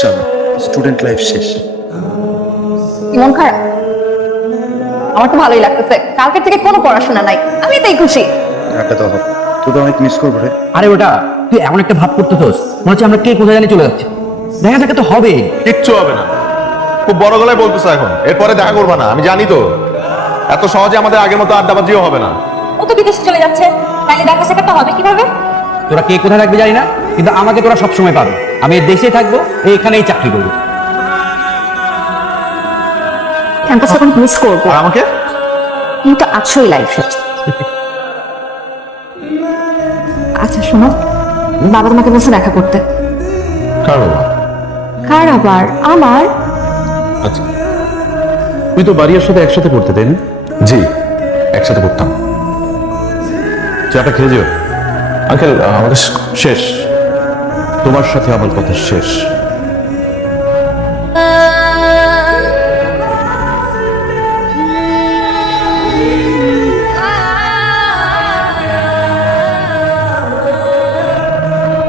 সাল student life শেষ। মন খারাপ? আমার তো ভালোই লাগতেছে, কালকের থেকে কোনো পড়াশোনা নাই, আমি তাই খুশি। একটা তো হবে, তুই তো অনেক মিস করবো রে। আরে ওটা তুই এমন একটা ভাব করতেছস মনে হচ্ছে আমরা কে কোথায় জানি চলে যাচ্ছি। দেখা যাক তো হবে। কিচ্ছু হবে না, খুব বড় গলায় বলতেছো এখন। এরপরে দেখা করবা না, আমি জানি তো এত সহজে আমাদের আগের মতো আড্ডাবাজিও হবে না। ও তো বিদেশে চলে যাচ্ছে, তাইলে দেখা সাক্ষাৎটা হবে কিভাবে? তোরা কে কোথায় থাকবে জানি না, কিন্তু আমাকে তোরা সবসময় পাবে। আমি এই দেশে থাকবো, এইখানেই চাকরি করবো। ক্যাম্পাসে এখন মিস করবো, আর আমাকে কিন্তু আছোই লাইফে। আচ্ছা শোনো, বাবা তোমাকে বলছে দেখা করতে। কার বাবা? কার আবার? আমার। আচ্ছা, তুই তো বাড়ির সাথে একসাথে পড়তে, তাই না? জি একসাথে পড়তাম। চাটা খেয়ে যেও। আঙ্কেল আমাদের শেষ, তোমার সাথে আমার কথা শেষ।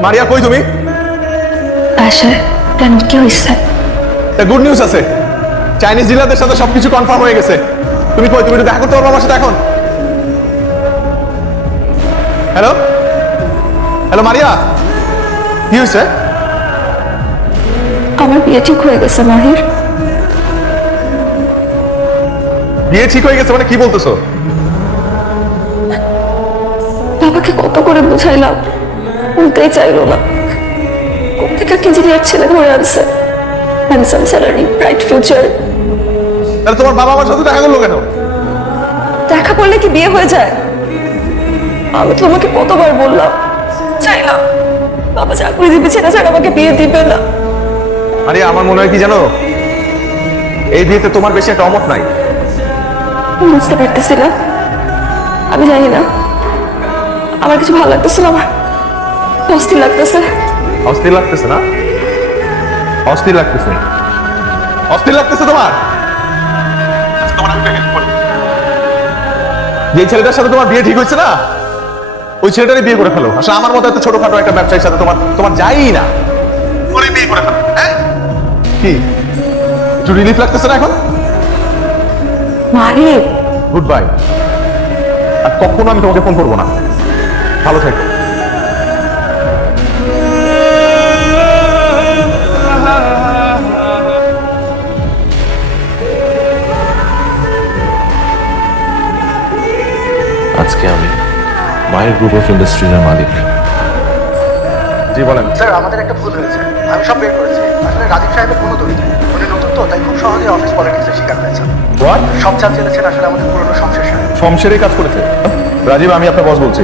মারিয়া কই তুমি? বাসায়। কেন, কি হয়েছে? গুড নিউজ আছে, চাইনিজ ডিলারদের সাথে সবকিছু কনফার্ম হয়ে গেছে। তুমি কই? তুমি একটু দেখা করতে পারবে আমার সাথে এখন? হ্যালো হ্যালো মারিয়া, কি হয়েছে? আমার বিয়ে ঠিক হয়ে গেছে মাহির। বিয়ে ঠিক হয়ে গেছে মানে কি বলতেছো? বাবাকে কত করে বুঝাইলাম, বলতেই চাইলো না। কোথেকে ইঞ্জিনিয়ার ছেলে ধরে আনছে, হ্যান্ডসাম স্যালারি, ব্রাইট ফিউচার। তাহলে তোমার বাবা আমার সাথে দেখা করলো কেন? দেখা করলে কি বিয়ে হয়ে যায়? আমি তোমাকে কতবার বললাম, চাইলাম বাবা চাকরি দিবে, ছেলে ছাড়া আমাকে বিয়ে দিবে না। আরে আমার মনে হয় কি জানো, এই বিয়েতে তোমার বেশি একটা অমত নাই। বুঝতে পারতেছি না, আমি জানি না, আমার কিছু ভালো লাগতেছে না, আমার অস্থির লাগতেছে। অস্থির লাগতেছে না? অস্থির লাগতেছে, অস্থির লাগতেছে তোমার? তোমার আমি একটা help করি। যে ছেলেটার সাথে তোমার বিয়ে ঠিক হয়েছে না, ওই ছেলেটারই বিয়ে করে ফেলো। আসলে আমার মতো এত ছোটখাটো একটা ব্যবসায়ীর সাথে তোমার তোমার যাই না, ওরই বিয়ে করে ফেলো। হ্যাঁ কি একটু রিলিফ লাগতেছে না এখন? মারে, গুড বাই। আর কখনো আমি তোমাকে ফোন করবো না। ভালো থেকো। আজকে আমি মায়ের গ্রুপ অফ ইন্ডাস্ট্রিজের মালিক। জি বলেন। স্যার আমাদের একটা ভুল হয়েছে, আমি সব বের করেছি। আসলে রাজীব সাহেবের কোনো দোষ নেই, উনি নতুন তো, তাই খুব সহজে অফিস পলিটিক্সের শিকার হয়েছেন। হোয়াট? সব চাপ চেলেছেন আসলে আমাদের পুরনো সংসার সাহেব। শমশেরই কাজ করেছে। রাজীব, আমি আপনার বস বলছি।